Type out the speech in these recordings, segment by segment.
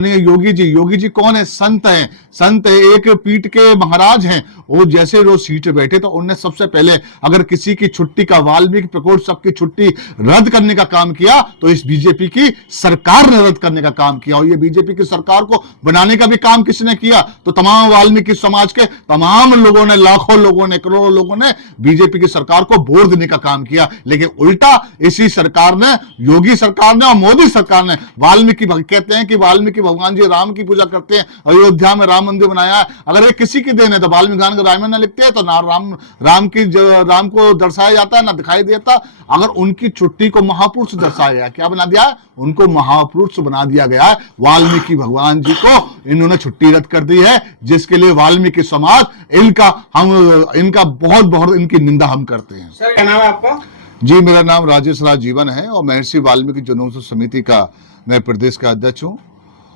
योगी जी कौन है? संत हैं। संत एक पीठ के महाराज हैं। वो जैसे रोज सीट पे बैठे तो उनने सबसे पहले अगर किसी की छुट्टी का, वाल्मीकि प्रकोष्ठ की छुट्टी रद्द करने का काम किया तो इस बीजेपी की सरकार ने रद्द करने का काम किया। और ये बीजेपी की सरकार को बनाने का भी काम किसने किया? तो तमाम वाल्मीकि समाज के तमाम लोगों ने, लाखों लोगों ने, करोड़ों लोगों ने बीजेपी की सरकार को बोर देने का काम किया। लेकिन उल्टा इसी सरकार ने, योगी सरकार ने और मोदी सरकार ने वाल्मीकि, कहते हैं कि वाल्मीकि भगवान जी राम की पूजा करते हैं, अयोध्या में राम मंदिर बनाया है। अगर ये किसी की देन है तो वाल्मीकि रामायण लिखते हैं तो ना राम को दर्शाया जाता है ना दिखाई देता। अगर उनकी छुट्टी को महापुरुष दर्शाया गया, क्या बना दिया? उनको महापुरुष बना दिया गया है। वाल्मीकि भगवान जी को इन्होंने छुट्टी रद्द कर दी है, जिसके लिए वाल्मीकि समाज इनका बहुत बहुत इनकी निंदा हम करते हैं। सर, क्या नाम है आपका? जी, मेरा नाम राजेश राज जीवन है और महर्षि वाल्मीकि जनोत्सव समिति का मैं प्रदेश का अध्यक्ष हूँ।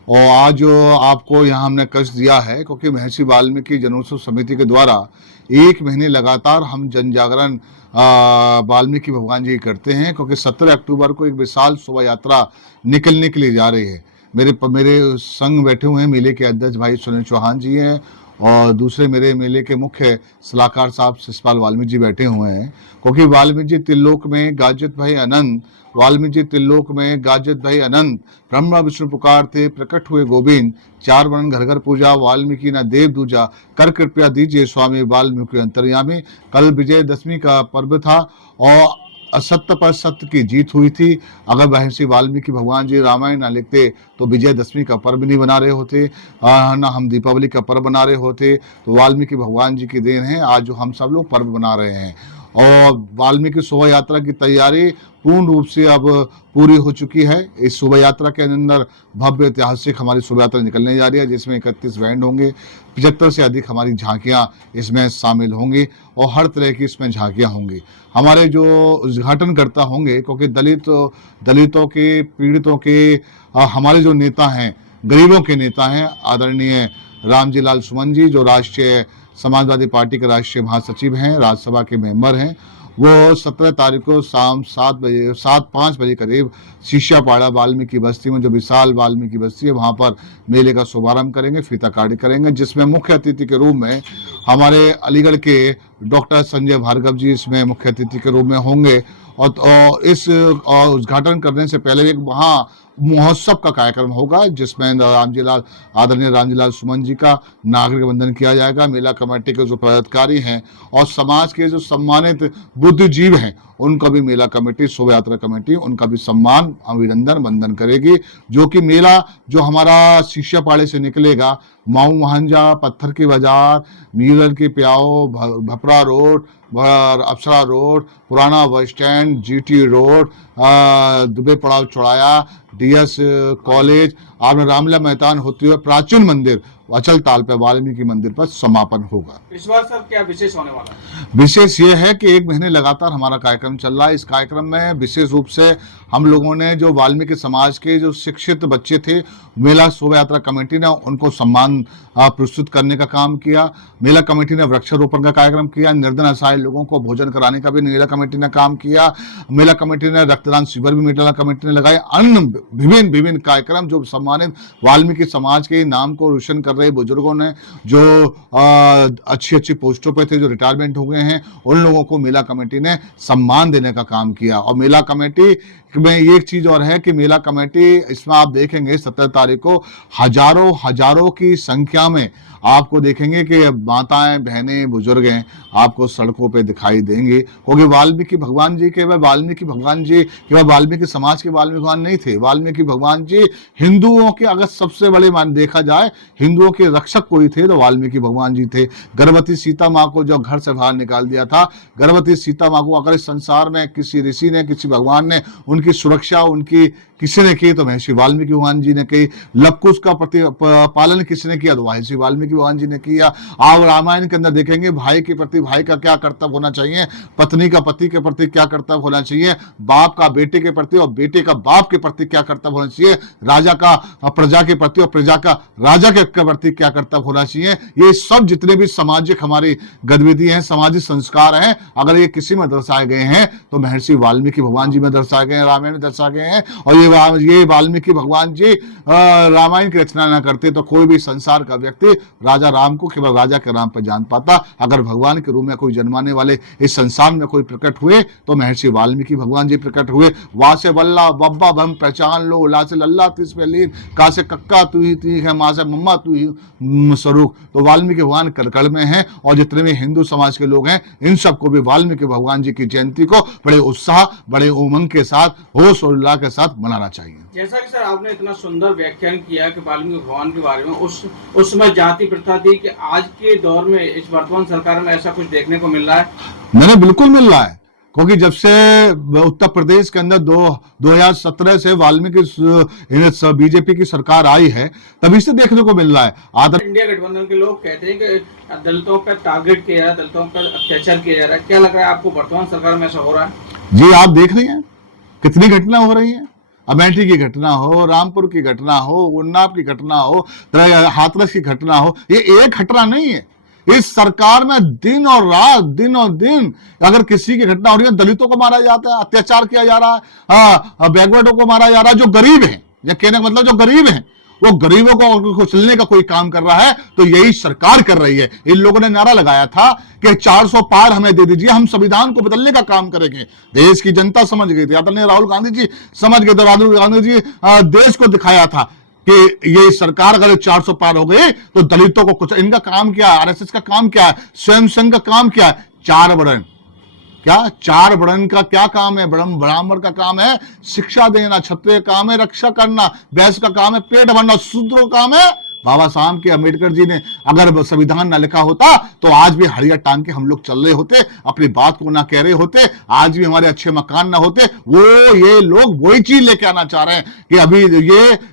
और आज जो आपको यहाँ हमने कष्ट दिया है क्योंकि महर्षि वाल्मीकि जनोत्सव समिति के द्वारा 1 महीने लगातार हम जन जागरण वाल्मीकि भगवान जी करते हैं, क्योंकि 17 अक्टूबर को एक विशाल शोभा यात्रा निकलने के लिए जा रही है। मेरे संग बैठे हुए हैं मेले के अध्यक्ष भाई सुनील चौहान जी हैं और दूसरे मेरे मेले के मुख्य सलाहकार साहब शिषपाल वाल्मीकि जी बैठे हुए हैं। क्योंकि वाल्मीकि जी त्रिलोक में गाजत भाई अनंत, वाल्मीकि जी त्रिलोक में गाजत भाई अनंत, ब्रह्मा विष्णु पुकारते प्रकट हुए गोविंद, 4 वर्ण घर घर पूजा, वाल्मीकि न देव दूजा, कर कृपया दीजिए स्वामी वाल्मीकि अंतर्यामी। कल विजयदशमी का पर्व था और असत्य पर सत्य की जीत हुई थी। अगर महर्षि वाल्मीकि भगवान जी रामायण ना लिखते तो विजयदशमी का पर्व नहीं बना रहे होते, ना हम दीपावली का पर्व बना रहे होते। तो वाल्मीकि भगवान जी की देन है आज जो हम सब लोग पर्व बना रहे हैं। और वाल्मीकि शोभा यात्रा की तैयारी पूर्ण रूप से अब पूरी हो चुकी है। इस शोभा यात्रा के अंदर भव्य ऐतिहासिक हमारी शोभा यात्रा निकलने जा रही है, जिसमें 31 बैंड होंगे, 75 से अधिक हमारी झांकियां इसमें शामिल होंगी और हर तरह की इसमें झांकियां होंगी। हमारे जो उद्घाटनकर्ता होंगे, क्योंकि दलितों के, पीड़ितों के हमारे जो नेता हैं, गरीबों के नेता हैं, आदरणीय रामजी लाल सुमन जी जो राष्ट्रीय समाजवादी पार्टी के राष्ट्रीय महासचिव हैं, राज्यसभा के मेंबर हैं, वो 17 तारीख को शाम 7:05 बजे करीब शीशापाड़ा वाल्मीकि बस्ती में, जो विशाल वाल्मीकि बस्ती है, वहाँ पर मेले का शुभारंभ करेंगे, फीताकाटी करेंगे, जिसमें मुख्य अतिथि के रूप में हमारे अलीगढ़ के डॉक्टर संजय भार्गव जी इसमें मुख्य अतिथि के रूप में होंगे। और इस उद्घाटन करने से पहले एक वहाँ महोत्सव का कार्यक्रम होगा, जिसमें आदरणीय रामजी लाल सुमन जी का नागरिक वंदन किया जाएगा। मेला कमेटी के जो पदाधिकारी हैं और समाज के जो सम्मानित बुद्धिजीव हैं, उनका भी मेला कमेटी, शोभा यात्रा कमेटी, उनका भी सम्मान, अभिनंदन, वंदन करेगी। जो कि मेला जो हमारा शीशापाड़े से निकलेगा, माऊ महंजा, पत्थर की बाजार, मीरल की प्याओ, भपरा रोड, अप्सरा रोड, पुराना bus stand, GT road, Dubey पड़ाव चौड़ाया, DS कॉलेज, आपने रामलीला मैदान होते हुए प्राचीन मंदिर अचल ताल पे वाल्मीकि मंदिर पर समापन होगा। इस बार सर क्या विशेष होने वाला है? विशेष ये है कि 1 महीने लगातार हमारा कार्यक्रम चल रहा है। इस कार्यक्रम में विशेष रूप से हम लोगों ने जो वाल्मीकि समाज के जो शिक्षित बच्चे थे, मेला शोभा यात्रा कमेटी ने उनको सम्मान प्रस्तुत करने का काम किया। मेला कमेटी ने वृक्षारोपण का कार्यक्रम किया। निर्धन असहाय लोगों को भोजन कराने का भी मेला कमेटी ने काम किया। मेला कमेटी ने रक्तदान शिविर भी मेला कमेटी ने लगाए। अन्य विभिन्न कार्यक्रम जो सम्मानित वाल्मीकि समाज के नाम को रोशन कर रहे बुजुर्गों ने, जो अच्छी पोस्टों पे थे, जो रिटायरमेंट हो गए हैं, उन लोगों को मेला कमेटी ने सम्मान देने का काम किया। और मेला कमेटी में एक चीज और है कि मेला कमेटी, इसमें आप देखेंगे 17 तारीख को हजारों की संख्या में आपको देखेंगे कि माताएं, बहनें, बुजुर्ग हैं, आपको सड़कों पे दिखाई देंगे। क्योंकि वाल्मीकि भगवान जी केवल वाल्मीकि समाज के वाल्मीकि भगवान नहीं थे। वाल्मीकि भगवान जी हिंदुओं के, अगर सबसे बड़े मान देखा जाए, हिंदुओं के रक्षक कोई थे तो वाल्मीकि भगवान जी थे। गर्भवती सीता माँ को जो घर से बाहर निकाल दिया था, गर्भवती सीता माँ को अगर इस संसार में किसी ऋषि ने, किसी भगवान ने उनकी सुरक्षा उनकी किसी ने की तो महर्षि वाल्मीकि भगवान जी ने की। लवकुश का पालन किसी ने किया तो महर्षि वाल्मीकि भगवान जी ने किया। आप रामायण के अंदर देखेंगे भाई के प्रति भाई का क्या कर्तव्य होना चाहिए, पत्नी का पति के प्रति क्या कर्तव्य होना चाहिए, बाप का बेटे के प्रति और बेटे का बाप के प्रति क्या कर्तव्य होना चाहिए, राजा का प्रजा के प्रति और प्रजा का राजा के प्रति क्या कर्तव्य होना चाहिए। ये सब जितने भी सामाजिक हमारी गतिविधि हैं, सामाजिक संस्कार हैं, अगर ये किसी में दर्शाए गए हैं तो महर्षि वाल्मीकि भगवान जी में दर्शाए गए हैं, रामायण में दर्शाए गए हैं। और ये वाल्मीकि भगवान जी रामायण की रचना ना करते तो कोई भी संसार का व्यक्ति राजा राम को केवल राजा के नाम पर जान पाता। अगर भगवान के रूप में कोई जन्माने वाले इस संसार में कोई प्रकट हुए तो महर्षि वाल्मीकि भगवान जी प्रकट हुए। वाह से वल्ला बब्बा बम पहचान लो, ला से लल्ला तिस पे लीन, का से कक्का तू ही है, माँ से मम्मा तू ही स्वरूप। तो वाल्मीकि भगवान कड़कड़ में हैं और जितने भी हिंदू समाज के लोग हैं इन सबको भी वाल्मीकि भगवान जी की जयंती को बड़े उत्साह, बड़े उमंग के साथ, होश और उल्लास के साथ मनाना चाहिए। जैसा कि सर आपने इतना सुंदर व्याख्यान किया कि वाल्मीकि भगवान के बारे में, उस समय जाति प्रथा थी कि आज के दौर में इस वर्तमान सरकार में ऐसा कुछ देखने को मिल रहा है? मैंने बिल्कुल मिल रहा है, क्योंकि जब से उत्तर प्रदेश के अंदर 2017 से वाल्मीकि बीजेपी की सरकार आई है तभी से देखने को मिल रहा है। इंडिया गठबंधन के लोग कहते हैं कि दलितों पर टारगेट किया जा रहा है, दलितों पर अत्याचार किया जा रहा है। क्या लग रहा है आपको वर्तमान सरकार में ऐसा हो रहा है? जी आप देख रही हैं कितनी घटना हो रही है। अमेठी की घटना हो, रामपुर की घटना हो, उन्नाव की घटना हो, हाथरस की घटना हो, ये एक घटना नहीं है। इस सरकार में दिन और रात, दिन और दिन अगर किसी की घटना हो रही है, दलितों को मारा जाता है, अत्याचार किया जा रहा है, बैकवर्डों को मारा जा रहा है, जो गरीब है, या कहने का मतलब जो गरीब है वो गरीबों को कुचलने का कोई काम कर रहा है तो यही सरकार कर रही है। इन लोगों ने नारा लगाया था कि 400 पार हमें दे दीजिए, हम संविधान को बदलने का काम करेंगे। देश की जनता समझ गई थी, आदरणीय राहुल गांधी जी समझ गए थे, राहुल गांधी जी देश को दिखाया था कि ये सरकार अगर 400 पार हो गई तो दलितों को कुछ, इनका काम क्या है, आरएसएस का काम क्या है, स्वयं संघ का काम क्या है, चार वर्ण का क्या काम है? ब्राह्मण का काम है शिक्षा देना, क्षत्रिय का काम है रक्षा करना, वैश्य का काम है पेट भरना, शूद्रों का काम है। बाबा साहब के अम्बेडकर जी ने अगर संविधान ना लिखा होता तो आज भी हड़िया टांग के हम लोग चल रहे होते, अपनी बात को ना कह रहे होते, आज भी हमारे अच्छे मकान ना होते। ये लोग वही चीज लेके आना चाह रहे हैं कि अभी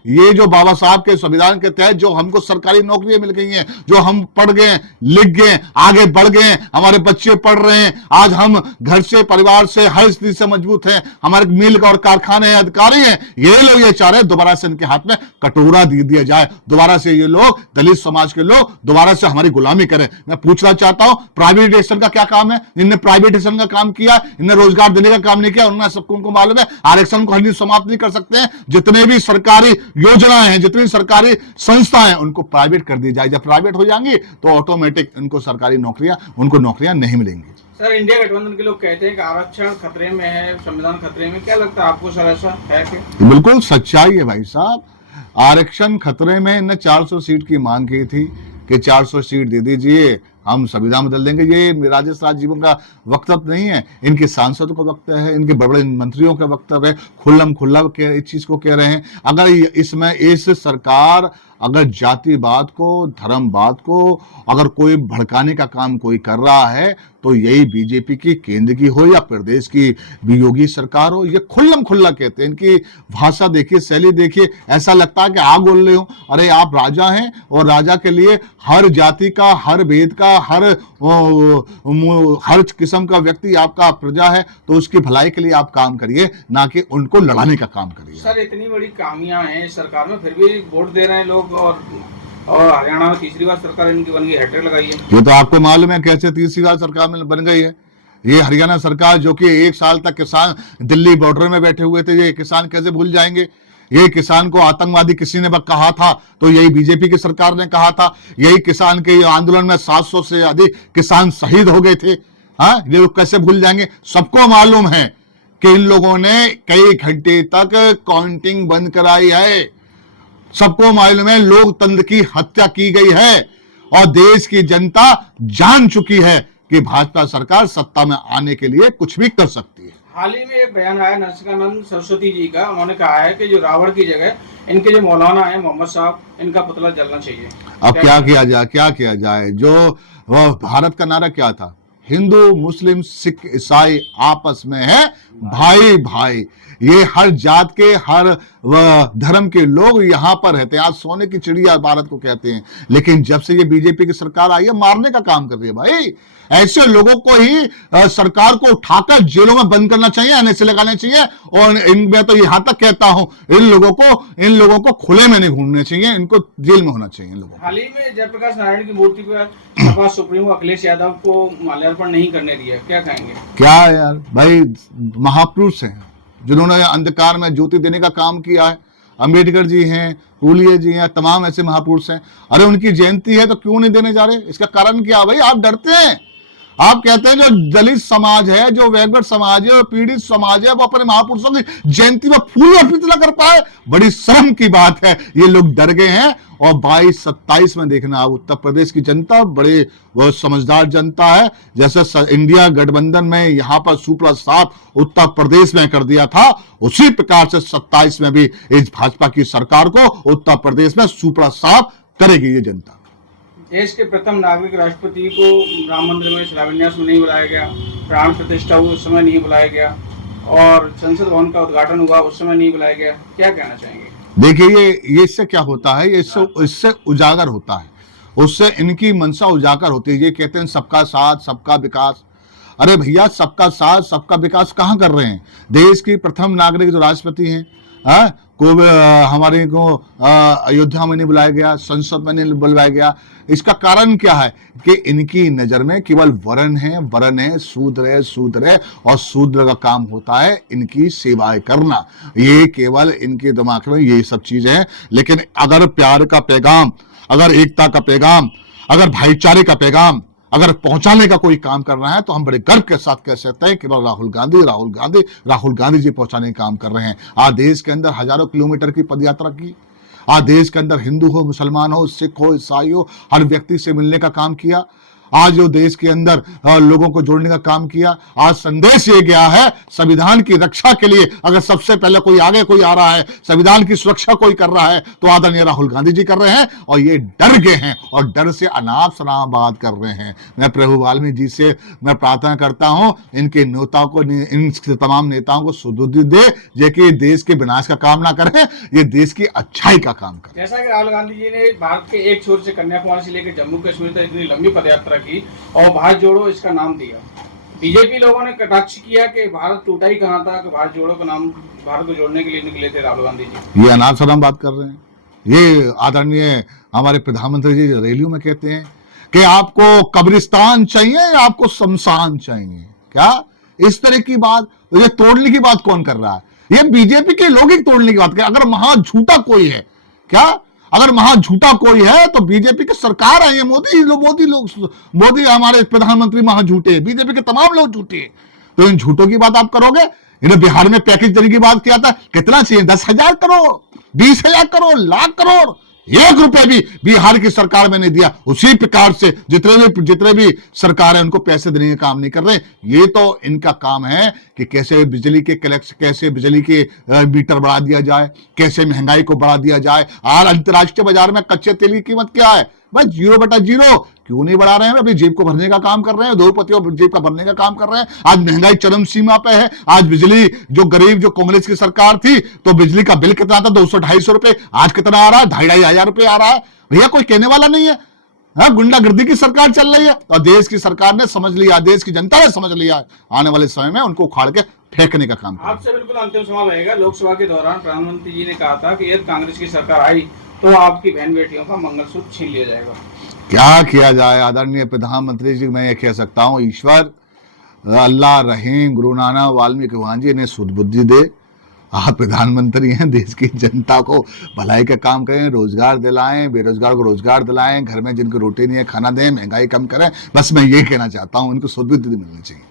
ये जो बाबा साहब के संविधान के तहत जो हमको सरकारी नौकरियां मिल गई हैं, जो हम पढ़ गए, लिख गए, आगे बढ़ गए, हमारे बच्चे पढ़ रहे हैं, आज हम घर से, परिवार से, हर स्थिति से मजबूत हैं, हमारे मिल और कारखाने अधिकारी हैं, ये लोग ये चाह रहे हैं दोबारा से इनके हाथ में कटोरा दे दिया जाए, दोबारा से ये लोग, दलित समाज के लोग दोबारा से हमारी गुलामी करें। मैं पूछना चाहता हूं प्राइवेटाइजेशन का क्या काम है? इनने प्राइवेटाइजेशन का काम किया, इनने रोजगार देने का काम नहीं किया। उन्होंने सबको उनको मालूम है आरक्षण को हम समाप्त नहीं कर सकते हैं। जितने भी सरकारी योजनाएं हैं, जितनी सरकारी संस्थाएं हैं, उनको प्राइवेट कर दी जाए। जब प्राइवेट हो जाएंगी तो ऑटोमेटिक उनको सरकारी नौकरियां नहीं मिलेंगी। सर इंडिया गठबंधन के लोग कहते हैं कि आरक्षण खतरे में है, संविधान खतरे में, क्या लगता है आपको सर ऐसा है कि? बिल्कुल सच्चाई है भाई साहब, आरक्षण खतरे में। इन्हें 400 सीट की मांग की थी कि 400 सीट दे दीजिए, हम संविधान बदल देंगे। ये राजेश राजीवन का वक्तव्य नहीं है, इनके सांसदों का वक्तव्य है, इनके बड़े बड़े मंत्रियों का वक्तव्य है, खुल्लम खुल्ला इस चीज को कह रहे हैं। अगर इसमें इस सरकार अगर जातिवाद को, धर्मवाद को अगर कोई भड़काने का काम कोई कर रहा है तो यही बीजेपी की केंद्र की हो या प्रदेश की योगी सरकार हो, ये खुल्लम खुल्ला कहते हैं। इनकी भाषा देखिए, शैली देखिए, ऐसा लगता है कि आग बोल रहे हो। अरे आप राजा हैं और राजा के लिए हर जाति का, हर भेद का, हर किस्म का व्यक्ति आपका प्रजा है, तो उसकी भलाई के लिए आप काम करिए, ना कि उनको लड़ाने का काम करिए। सर इतनी बड़ी खामियां हैं इस सरकार में, फिर भी वोट दे रहे हैं लोग, और हरियाणा में तीसरी बार सरकार इनकी बन गई, हैट्रिक लगाई है। ये तो आपको मालूम है कैसे तीसरी बार सरकार में बन गई है। ये हरियाणा सरकार जो कि 1 साल तक किसान दिल्ली बॉर्डर में बैठे हुए थे, ये किसान कैसे भूल जाएंगे? ये किसान को आतंकवादी किसी ने कहा था तो यही बीजेपी की सरकार ने कहा था। यही किसान के आंदोलन में 700 से अधिक किसान शहीद हो गए थे। हाँ, ये लोग कैसे भूल जाएंगे? सबको मालूम है कि इन लोगों ने कई घंटे तक काउंटिंग बंद कराई है। सबको मालूम है लोकतंत्र की हत्या की गई है और देश की जनता जान चुकी है कि भाजपा सरकार सत्ता में आने के लिए कुछ भी कर सकती है। हाल ही में एक बयान आया नरसिंहानंद सरस्वती जी का, उन्होंने कहा है कि जो रावण की जगह इनके जो मौलाना है मोहम्मद साहब, इनका पुतला जलना चाहिए। अब क्या किया जाए? जो भारत का नारा क्या था? हिंदू, मुस्लिम, सिख, ईसाई आपस में है भाई भाई। ये हर जात के, हर धर्म के लोग यहाँ पर रहते हैं। आज सोने की चिड़िया भारत को कहते हैं, लेकिन जब से ये बीजेपी की सरकार आई है मारने का काम कर रही है भाई। ऐसे लोगों को ही सरकार को उठाकर जेलों में बंद करना चाहिए, एनएसए लगाने चाहिए। और मैं तो यहां तक कहता हूं इन लोगों को खुले में नहीं घूमने चाहिए, इनको जेल में होना चाहिए। इन लोगों को हाल ही में जयप्रकाश नारायण की मूर्ति पर सुप्रीमो अखिलेश यादव को माल्यार्पण नहीं करने दिया, क्या कहेंगे? क्या यार भाई, महापुरुष हैं, जिन्होंने अंधकार में ज्योति देने का काम किया है। अम्बेडकर जी हैं, फूलिये जी हैं, तमाम ऐसे महापुरुष हैं। अरे उनकी जयंती है तो क्यों नहीं देने जा रहे? इसका कारण क्या भाई? आप डरते हैं। आप कहते हैं जो दलित समाज है, जो बैकवर्ड समाज है, पीड़ित समाज है, वो अपने महापुरुषों की जयंती में फूल अर्पित न कर पाए। बड़ी शर्म की बात है। ये लोग डर गए हैं। और 22-27 में देखना, उत्तर प्रदेश की जनता बड़े वो समझदार जनता है। जैसे इंडिया गठबंधन में यहां पर सुप्रसाद उत्तर प्रदेश में कर दिया था, उसी प्रकार से 27 में भी इस भाजपा की सरकार को उत्तर प्रदेश में सुप्रसाद करेगी ये जनता। देश के प्रथम नागरिक राष्ट्रपति को राम मंदिर में शिलान्यास में नहीं बुलाया गया, प्राण प्रतिष्ठा हुई उस समय नहीं बुलाया गया, और संसद भवन का उद्घाटन हुआ उस समय नहीं बुलाया गया। क्या कहना चाहेंगे? देखिए ये इससे क्या होता है? इससे उजागर होता है, उससे इनकी मंशा उजागर होती है। ये कहते हैं सबका साथ सबका विकास। अरे भैया, सबका साथ सबका विकास कहाँ कर रहे हैं? देश की प्रथम नागरिक जो राष्ट्रपति हैं को हमारे को अयोध्या में नहीं बुलाया गया, संसद में नहीं बुलाया गया। इसका कारण क्या है कि इनकी नजर में केवल वर्ण है, शूद्र है और शूद्र का काम होता है इनकी सेवाएं करना। ये केवल इनके दिमाग में ये सब चीजें हैं। लेकिन अगर प्यार का पैगाम, अगर एकता का पैगाम, अगर भाईचारे का पैगाम अगर पहुंचाने का कोई काम कर रहा है तो हम बड़े गर्व के साथ कह सकते हैं कि राहुल गांधी जी पहुंचाने का काम कर रहे हैं। आज देश के अंदर हजारों किलोमीटर की पदयात्रा की। आज देश के अंदर हिंदू हो, मुसलमान हो, सिख हो, ईसाई हो, हर व्यक्ति से मिलने का काम किया। आज जो देश के अंदर लोगों को जोड़ने का काम किया। आज संदेश ये गया है संविधान की रक्षा के लिए अगर सबसे पहले कोई आगे कोई आ रहा है, संविधान की सुरक्षा कोई कर रहा है तो आदरणीय राहुल गांधी जी कर रहे हैं। और ये डर गए हैं और डर से अनाप शनाप बात कर रहे हैं। मैं प्रभु वाल्मीकि जी से मैं प्रार्थना करता हूं इनके नेताओं को, इन तमाम नेताओं को सुबुद्धि दे, जे कि देश के विनाश का काम ना करें, ये देश की अच्छाई का काम करें। जैसा कि राहुल गांधी जी ने भारत के एक छोर से कन्याकुमारी से लेकर जम्मू कश्मीर तक इतनी लंबी पदयात्रा की और भारत जोड़ो इसका नाम दिया। बीजेपी लोगों ने कटाक्ष किया कि भारत टूटा ही कहां था कि भारत जोड़ो का नाम भारत को जोड़ने के लिए निकले थे राहुल गांधी जी। ये अनाप शनाप बात कर रहे हैं। ये आदरणीय हमारे प्रधानमंत्री जी रैलियों में कहते हैं कि आपको कब्रिस्तान चाहिए या आपको शमशान चाहिए। क्या इस तरह की बात? ये तोड़ने की बात कौन कर रहा है? ये बीजेपी के लोग ही तोड़ने की बात कर। अगर महा झूठा कोई है, क्या अगर महा झूठा कोई है तो बीजेपी की सरकार है। ये मोदी हमारे प्रधानमंत्री महा झूठे, बीजेपी के तमाम लोग झूठे। तो इन झूठों की बात आप करोगे? इन्हें बिहार में पैकेज देने की बात किया था, कितना चाहिए? 10,000 करोड़, 20,000 करोड़, लाख करोड़, 1 रुपए भी बिहार की सरकार में नहीं दिया। उसी प्रकार से जितने भी सरकार है उनको पैसे देने का काम नहीं कर रहे। ये तो इनका काम है कि कैसे बिजली के कलेक्शन, कैसे बिजली के मीटर बढ़ा दिया जाए, कैसे महंगाई को बढ़ा दिया जाए। आज अंतर्राष्ट्रीय बाजार में कच्चे तेल की कीमत क्या है? बस 0/0। क्यों नहीं बढ़ा रहे हैं? अभी जेब को भरने का काम कर रहे हैं, दोपतियों जेब का भरने का काम कर रहे हैं। आज महंगाई चरम सीमा पे है। आज बिजली जो गरीब, जो कांग्रेस की सरकार थी तो बिजली का बिल कितना था? 200-250 रुपए। आज कितना आ रहा है? 2,500 रुपए आ रहा है। भैया कोई कहने वाला नहीं है। गुंडागर्दी की सरकार चल रही है और देश की सरकार ने समझ लिया, देश की जनता ने समझ लिया, आने वाले समय में उनको उखाड़ के फेंकने का काम। आपसे बिल्कुल अंतिम सवाल रहेगा। लोकसभा के दौरान प्रधानमंत्री जी ने कहा था कि यदि कांग्रेस की सरकार आई तो आपकी बहन बेटियों का मंगलसूत्र छीन लिया जाएगा। क्या किया जाए? आदरणीय प्रधानमंत्री जी, मैं ये कह सकता हूँ, ईश्वर, अल्लाह, रहीम, गुरु नानक, वाल्मीकि भगवान जी इन्हें सुदबुद्धि दे। आप प्रधानमंत्री हैं, देश की जनता को भलाई का काम करें, रोजगार दिलाएं, बेरोजगार को रोजगार दिलाएं, घर में जिनको रोटी नहीं है खाना दें, महंगाई कम करें। बस मैं ये कहना चाहता हूँ, इनको सुदबुद्धि मिलनी चाहिए।